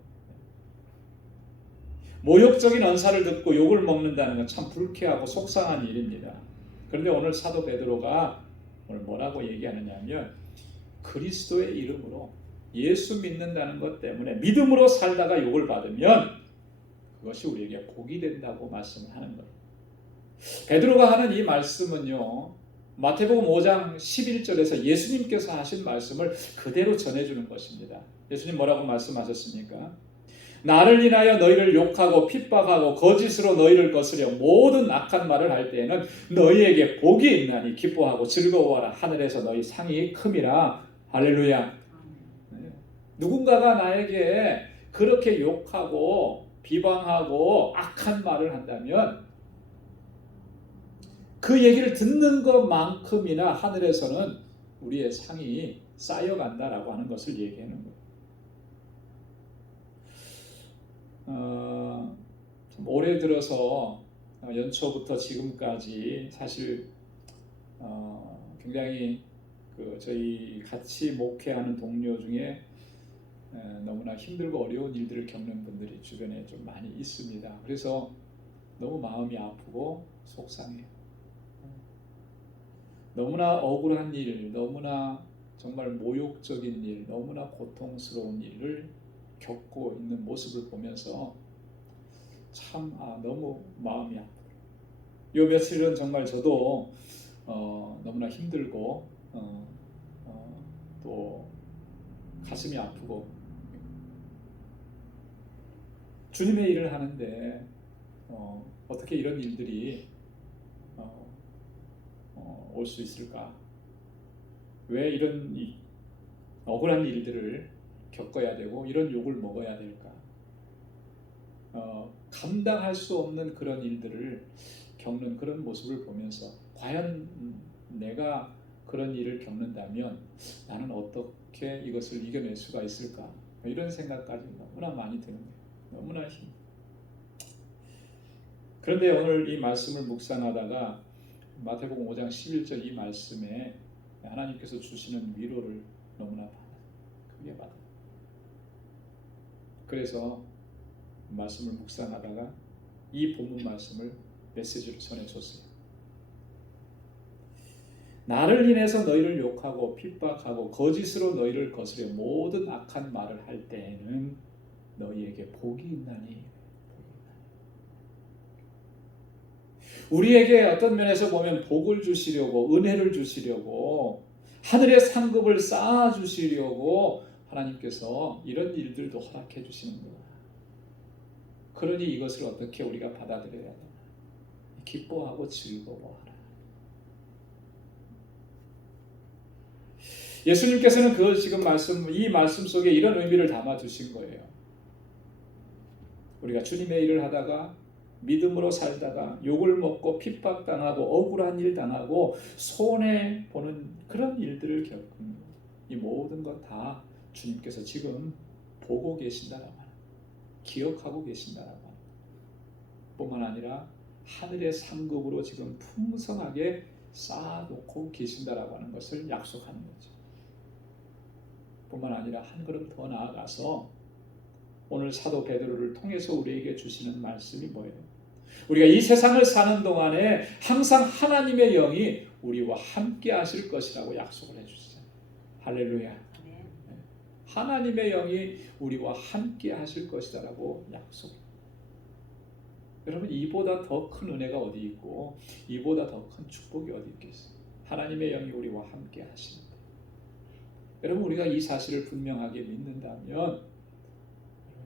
모욕적인 언사를 듣고 욕을 먹는다는 건 참 불쾌하고 속상한 일입니다. 그런데 오늘 사도 베드로가 오늘 뭐라고 얘기하느냐면 그리스도의 이름으로 예수 믿는다는 것 때문에 믿음으로 살다가 욕을 받으면 그것이 우리에게 복이 된다고 말씀을 하는 거예요. 베드로가 하는 이 말씀은요, 마태복음 5장 11절에서 예수님께서 하신 말씀을 그대로 전해주는 것입니다. 예수님 뭐라고 말씀하셨습니까? 나를 인하여 너희를 욕하고 핍박하고 거짓으로 너희를 거스려 모든 악한 말을 할 때에는 너희에게 복이 있나니 기뻐하고 즐거워하라. 하늘에서 너희 상이 큼이라. 할렐루야. 누군가가 나에게 그렇게 욕하고 비방하고 악한 말을 한다면 그 얘기를 듣는 것만큼이나 하늘에서는 우리의 상이 쌓여간다라고 하는 것을 얘기하는 거예요. 참 올해 들어서 연초부터 지금까지 사실 굉장히 저희 같이 목회하는 동료 중에 너무나 힘들고 어려운 일들을 겪는 분들이 주변에 좀 많이 있습니다. 그래서 너무 마음이 아프고 속상해요. 너무나 억울한 일, 너무나 정말 모욕적인 일, 너무나 고통스러운 일을 겪고 있는 모습을 보면서 참 너무 마음이 아파요. 요 며칠은 정말 저도 너무나 힘들고 또 가슴이 아프고 주님의 일을 하는데 어떻게 이런 일들이 올 수 있을까? 왜 이런 억울한 일들을 겪어야 되고 이런 욕을 먹어야 될까? 감당할 수 없는 그런 일들을 겪는 그런 모습을 보면서 과연 내가 그런 일을 겪는다면 나는 어떻게 이것을 이겨낼 수가 있을까? 이런 생각까지 너무나 많이 드는 거예요. 너무나 힘들어요. 그런데 오늘 이 말씀을 묵상하다가 마태복음 5장 11절 이 말씀에 하나님께서 주시는 위로를 너무나 크게 받아요. 그래서 말씀을 묵상하다가 이 본문 말씀을 메시지로 전해줬어요. 나를 인해서 너희를 욕하고 핍박하고 거짓으로 너희를 거스려 모든 악한 말을 할 때에는 너희에게 복이 있나니. 우리에게 어떤 면에서 보면 복을 주시려고 은혜를 주시려고 하늘의 상급을 쌓아 주시려고 하나님께서 이런 일들도 허락해 주시는 거야. 그러니 이것을 어떻게 우리가 받아들여야 되나? 기뻐하고 즐거워하라. 예수님께서는 그 지금 이 말씀 속에 이런 의미를 담아 주신 거예요. 우리가 주님의 일을 하다가 믿음으로 살다가 욕을 먹고 핍박당하고 억울한 일 당하고 손해보는 그런 일들을 겪는 이 모든 것 다 주님께서 지금 보고 계신다라고 하는, 기억하고 계신다라고 하는 뿐만 아니라 하늘의 상급으로 지금 풍성하게 쌓아놓고 계신다라고 하는 것을 약속하는 거죠. 뿐만 아니라 한 걸음 더 나아가서 오늘 사도 베드로를 통해서 우리에게 주시는 말씀이 뭐예요? 우리가 이 세상을 사는 동안에 항상 하나님의 영이 우리와 함께 하실 것이라고 약속을 해주시잖아요. 할렐루야. 하나님의 영이 우리와 함께 하실 것이다라고 약속. 여러분, 이보다 더 큰 은혜가 어디 있고 이보다 더 큰 축복이 어디 있겠어요? 하나님의 영이 우리와 함께 하십니다. 여러분, 우리가 이 사실을 분명하게 믿는다면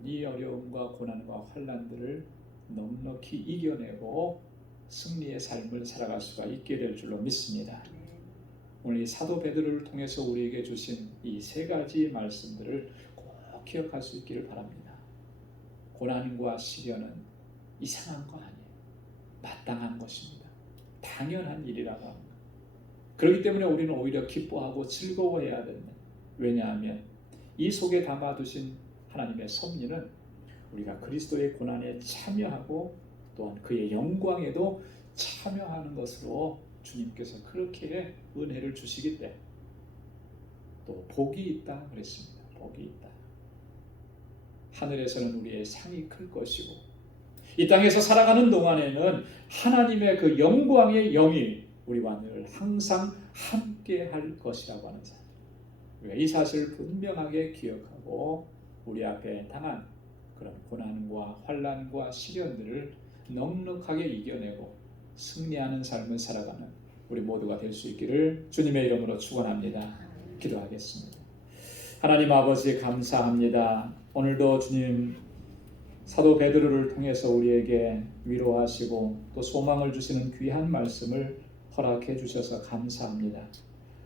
이 어려움과 고난과 환난들을 넉넉히 이겨내고 승리의 삶을 살아갈 수가 있게 될 줄로 믿습니다. 오늘 이 사도 베드로를 통해서 우리에게 주신 이 세 가지 말씀들을 꼭 기억할 수 있기를 바랍니다. 고난과 시련은 이상한 거 아니에요. 마땅한 것입니다. 당연한 일이라고 합니다. 그렇기 때문에 우리는 오히려 기뻐하고 즐거워해야 된다. 왜냐하면 이 속에 담아두신 하나님의 섭리는 우리가 그리스도의 고난에 참여하고 또한 그의 영광에도 참여하는 것으로 주님께서 그렇게 은혜를 주시기 때문에 또 복이 있다 그랬습니다. 복이 있다. 하늘에서는 우리의 상이 클 것이고 이 땅에서 살아가는 동안에는 하나님의 그 영광의 영이 우리와 늘 항상 함께 할 것이라고 하는 사실, 우리가 이 사실을 분명하게 기억하고 우리 앞에 당한 그런 고난과 환난과 시련들을 넉넉하게 이겨내고 승리하는 삶을 살아가는 우리 모두가 될 수 있기를 주님의 이름으로 축원합니다. 기도하겠습니다. 하나님 아버지 감사합니다. 오늘도 주님 사도 베드로를 통해서 우리에게 위로하시고 또 소망을 주시는 귀한 말씀을 허락해 주셔서 감사합니다.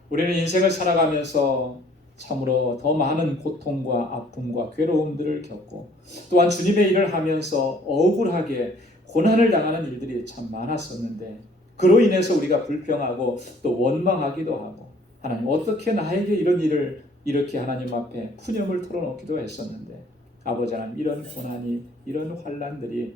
우리는 인생을 살아가면서 참으로 더 많은 고통과 아픔과 괴로움들을 겪고 또한 주님의 일을 하면서 억울하게 고난을 당하는 일들이 참 많았었는데 그로 인해서 우리가 불평하고 또 원망하기도 하고 하나님 어떻게 나에게 이런 일을 이렇게 하나님 앞에 푸념을 털어놓기도 했었는데 아버지 하나님 이런 고난이 이런 환난들이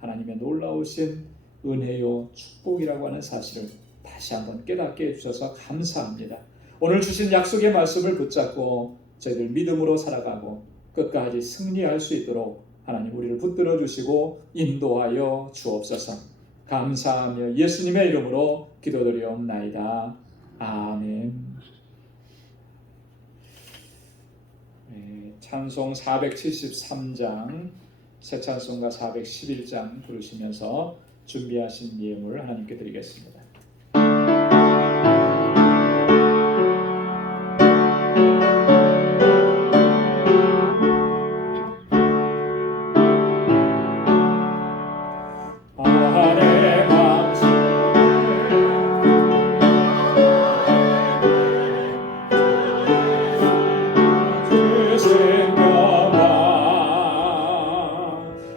하나님의 놀라우신 은혜요 축복이라고 하는 사실을 다시 한번 깨닫게 해주셔서 감사합니다. 오늘 주신 약속의 말씀을 붙잡고 저희들 믿음으로 살아가고 끝까지 승리할 수 있도록 하나님 우리를 붙들어 주시고 인도하여 주옵소서. 감사하며 예수님의 이름으로 기도드리옵나이다. 아멘. 찬송 473장 새 찬송가 411장 부르시면서 준비하신 예물 하나님께 드리겠습니다.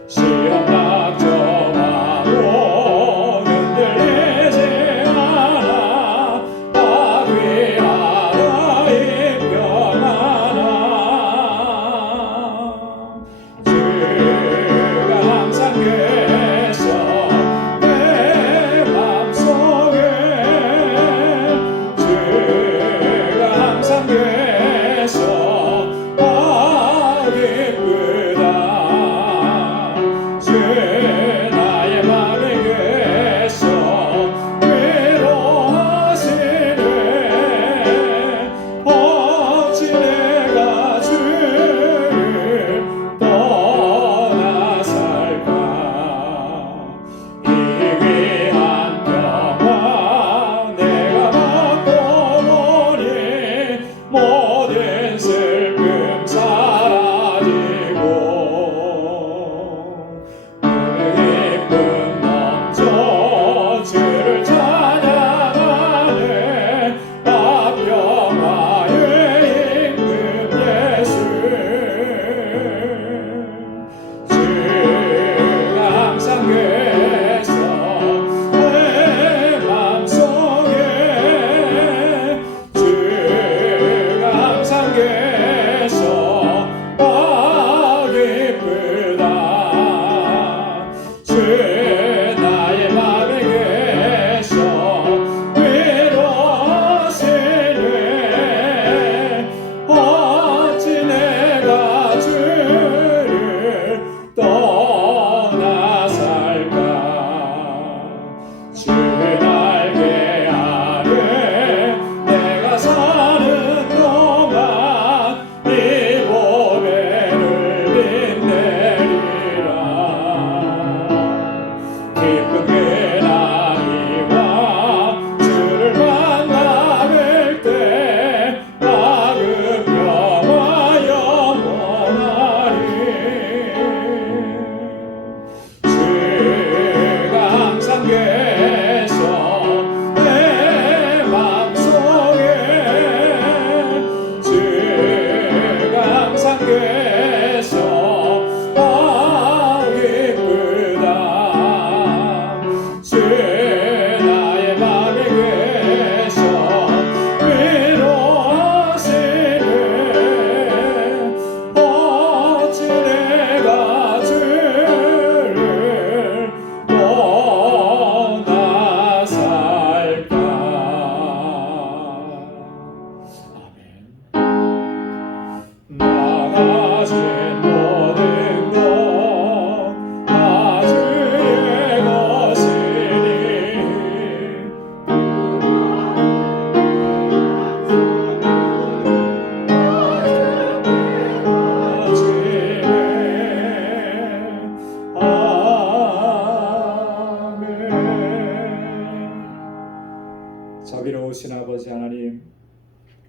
시험 낙점하고 흔들리지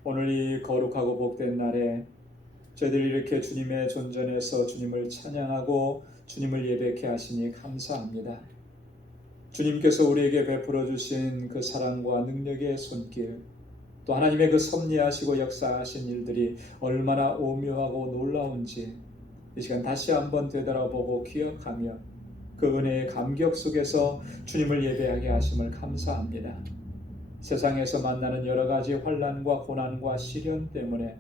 오늘 이 거룩하고 복된 날에 저희들이 이렇게 주님의 존전에서 주님을 찬양하고 주님을 예배케 하시니 감사합니다. 주님께서 우리에게 베풀어 주신 그 사랑과 능력의 손길, 또 하나님의 그 섭리하시고 역사하신 일들이 얼마나 오묘하고 놀라운지 이 시간 다시 한번 되돌아보고 기억하며 그 은혜의 감격 속에서 주님을 예배하게 하심을 감사합니다. 세상에서 만나는 여러 가지 환난과 고난과 시련 때문에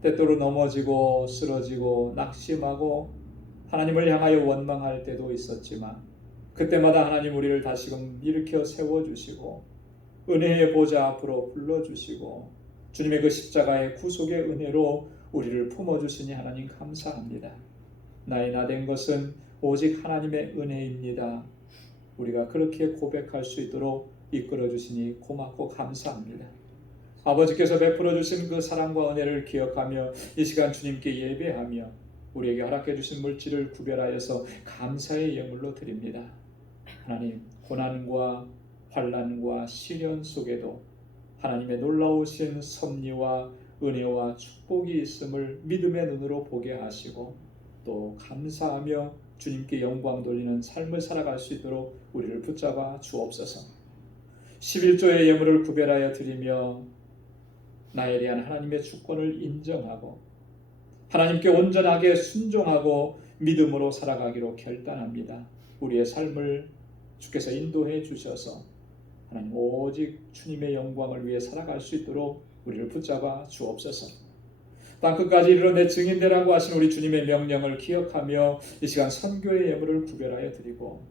때때로 넘어지고 쓰러지고 낙심하고 하나님을 향하여 원망할 때도 있었지만 그때마다 하나님 우리를 다시금 일으켜 세워주시고 은혜의 보좌 앞으로 불러주시고 주님의 그 십자가의 구속의 은혜로 우리를 품어주시니 하나님 감사합니다. 나의 나된 것은 오직 하나님의 은혜입니다. 우리가 그렇게 고백할 수 있도록 이끌어주시니 고맙고 감사합니다. 아버지께서 베풀어 주신 그 사랑과 은혜를 기억하며 이 시간 주님께 예배하며 우리에게 허락해 주신 물질을 구별하여서 감사의 예물로 드립니다. 하나님, 고난과 환난과 시련 속에도 하나님의 놀라우신 섭리와 은혜와 축복이 있음을 믿음의 눈으로 보게 하시고 또 감사하며 주님께 영광 돌리는 삶을 살아갈 수 있도록 우리를 붙잡아 주옵소서. 11조의 예물을 구별하여 드리며 나에 대한 하나님의 주권을 인정하고 하나님께 온전하게 순종하고 믿음으로 살아가기로 결단합니다. 우리의 삶을 주께서 인도해 주셔서 하나님 오직 주님의 영광을 위해 살아갈 수 있도록 우리를 붙잡아 주옵소서. 땅끝까지 이르러 내 증인되라고 하신 우리 주님의 명령을 기억하며 이 시간 선교의 예물을 구별하여 드리고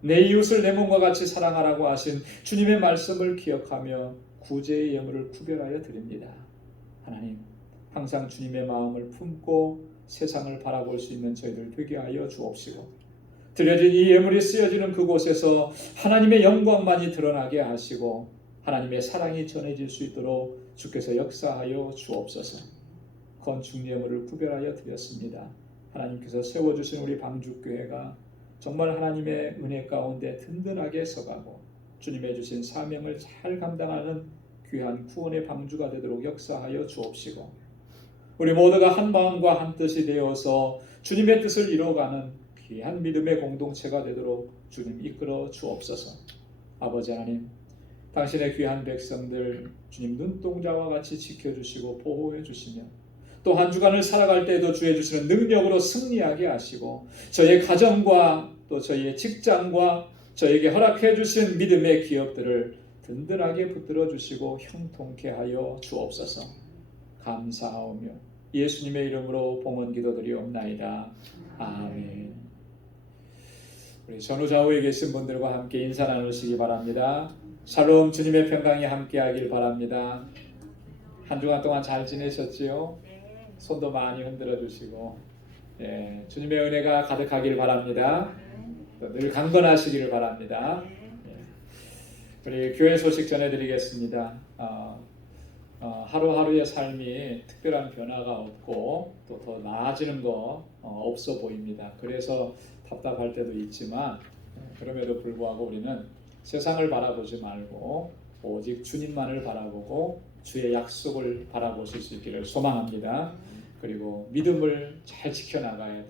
내 이웃을 내 몸과 같이 사랑하라고 하신 주님의 말씀을 기억하며 구제의 예물을 구별하여 드립니다. 하나님, 항상 주님의 마음을 품고 세상을 바라볼 수 있는 저희들 되게 하여 주옵시고 드려진 이 예물이 쓰여지는 그곳에서 하나님의 영광만이 드러나게 하시고 하나님의 사랑이 전해질 수 있도록 주께서 역사하여 주옵소서. 건축 예물을 구별하여 드렸습니다. 하나님께서 세워주신 우리 방주교회가 정말 하나님의 은혜 가운데 든든하게 서가고 주님의 주신 사명을 잘 감당하는 귀한 구원의 방주가 되도록 역사하여 주옵시고 우리 모두가 한 마음과 한 뜻이 되어서 주님의 뜻을 이루어가는 귀한 믿음의 공동체가 되도록 주님 이끌어 주옵소서. 아버지 하나님, 당신의 귀한 백성들 주님 눈동자와 같이 지켜주시고 보호해 주시며 또 한 주간을 살아갈 때에도 주의 주시는 능력으로 승리하게 하시고 저희의 가정과 또 저희의 직장과 저에게 허락해 주신 믿음의 기업들을 든든하게 붙들어 주시고 형통케 하여 주옵소서. 감사하오며 예수님의 이름으로 봉헌 기도드리옵나이다. 아멘. 우리 전후좌우에 계신 분들과 함께 인사 나누시기 바랍니다. 샬롬, 주님의 평강이 함께하길 바랍니다. 한 주간 동안 잘 지내셨지요? 손도 많이 흔들어 주시고 주님의 은혜가 가득하길 바랍니다. 늘 강건하시기를 바랍니다. 우리 교회 소식 전해드리겠습니다. 하루하루의 삶이 특별한 변화가 없고 또 더 나아지는 거 없어 보입니다. 그래서 답답할 때도 있지만 그럼에도 불구하고 우리는 세상을 바라보지 말고 오직 주님만을 바라보고 주의 약속을 바라보실 수 있기를 소망합니다. 그리고 믿음을 잘 지켜나가야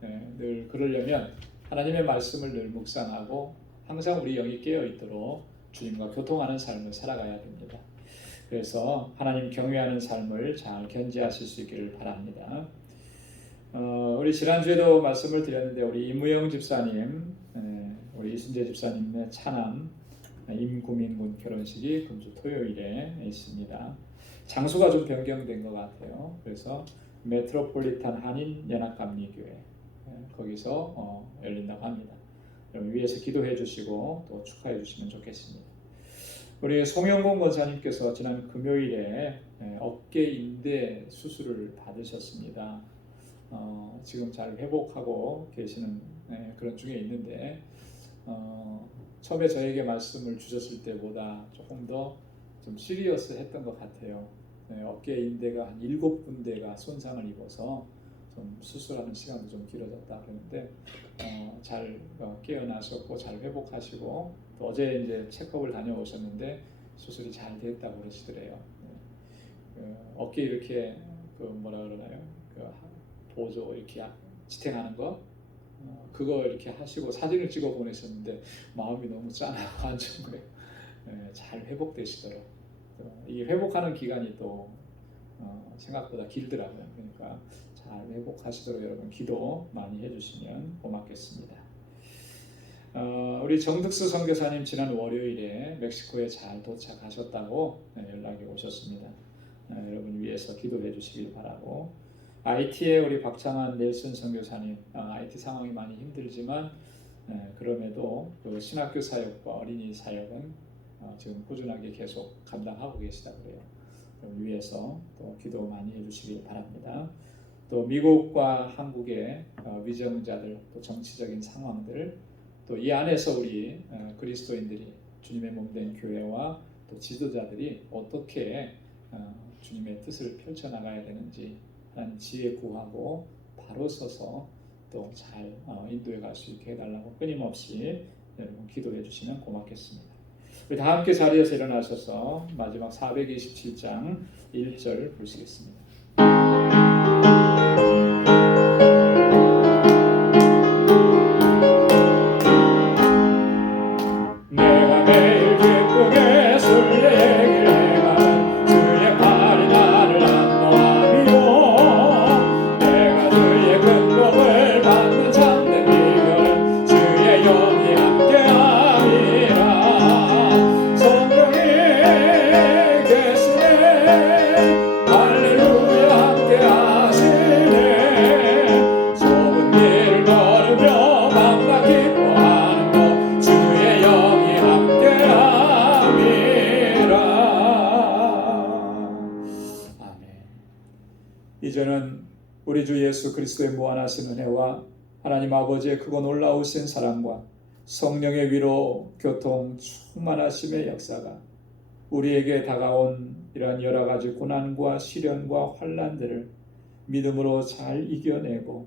돼요. 늘 그러려면 하나님의 말씀을 늘 묵상하고 항상 우리 영이 깨어있도록 주님과 교통하는 삶을 살아가야 됩니다. 그래서 하나님 경외하는 삶을 잘 견지하실 수 있기를 바랍니다. 우리 지난주에도 말씀을 드렸는데 우리 임무영 집사님, 우리 이순재 집사님의 차남 임구민군 결혼식이 금주 토요일에 있습니다. 장소가 좀 변경된 것 같아요. 그래서 메트로폴리탄 한인 연합감리교회 거기서 열린다고 합니다. 여러분 위에서 기도해 주시고 또 축하해 주시면 좋겠습니다. 우리 송영곤 권사님께서 지난 금요일에 어깨 인대 수술을 받으셨습니다. 지금 잘 회복하고 계시는 그런 중에 있는데 처음에 저에게 말씀을 주셨을 때보다 조금 더 좀 시리어스했던 것 같아요. 어깨 인대가 한 7군데가 손상을 입어서 좀 수술하는 시간도 좀 길어졌다 그러는데 잘 깨어나셨고 잘 회복하시고 또 어제 이제 체크업을 다녀오셨는데 수술이 잘 됐다고 그러시더래요. 어깨 이렇게 뭐라 그러나요? 보조 이렇게 지탱하는 거 그거 이렇게 하시고 사진을 찍어 보내셨는데 마음이 너무 짠하고 안 좋은 거예요. 잘 회복되시도록 이 회복하는 기간이 또 생각보다 길더라고요. 그러니까 잘 회복하시도록 여러분 기도 많이 해주시면 고맙겠습니다. 우리 정득수 선교사님 지난 월요일에 멕시코에 잘 도착하셨다고 연락이 오셨습니다. 여러분 위해서 기도해 주시길 바라고, IT에 우리 박창환 넬슨 선교사님 IT 상황이 많이 힘들지만 그럼에도 그 신학교 사역과 어린이 사역은 지금 꾸준하게 계속 감당하고 계시다 그래요. 위해서 또 기도 많이 해주시길 바랍니다. 또 미국과 한국의 위정자들, 또 정치적인 상황들, 또 이 안에서 우리 그리스도인들이 주님의 몸된 교회와 또 지도자들이 어떻게 주님의 뜻을 펼쳐나가야 되는지 하나님 지혜 구하고 바로 서서 또 잘 인도해 갈 수 있게 해달라고 끊임없이 여러분 기도해 주시면 고맙겠습니다. 우리 다 함께 자리에서 일어나셔서 마지막 427장 1절 부르시겠습니다. 내가 매일 기쁘게 술래 얘기를 해가는 주의 팔이 나를 안노하며 내가 주의 큰 복을 받는 참된 비결은 주의 영이 함께함이라. 성령이 계시네 할렐루야 함께하시네. 좁은 길을 걸으며 밤낮 기뻐하는 것 주의 영이 함께함이라. 아멘. 이제는 우리 주 예수 그리스도의 무한하신 은혜와 하나님 아버지의 크고 놀라우신 사랑과 성령의 위로 교통 충만하심의 역사가 우리에게 다가온 이러한 여러 가지 고난과 시련과 환난들을 믿음으로 잘 이겨내고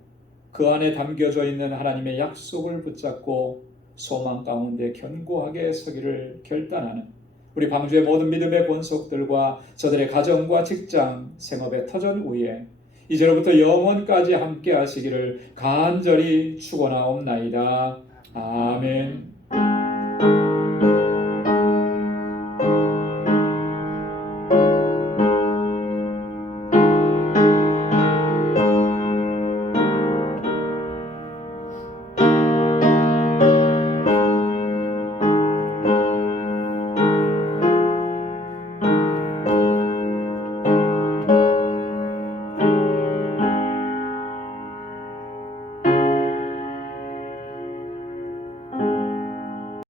그 안에 담겨져 있는 하나님의 약속을 붙잡고 소망 가운데 견고하게 서기를 결단하는 우리 방주의 모든 믿음의 권속들과 저들의 가정과 직장, 생업의 터전 위에 이제로부터 영원까지 함께 하시기를 간절히 축원하옵나이다. 아멘.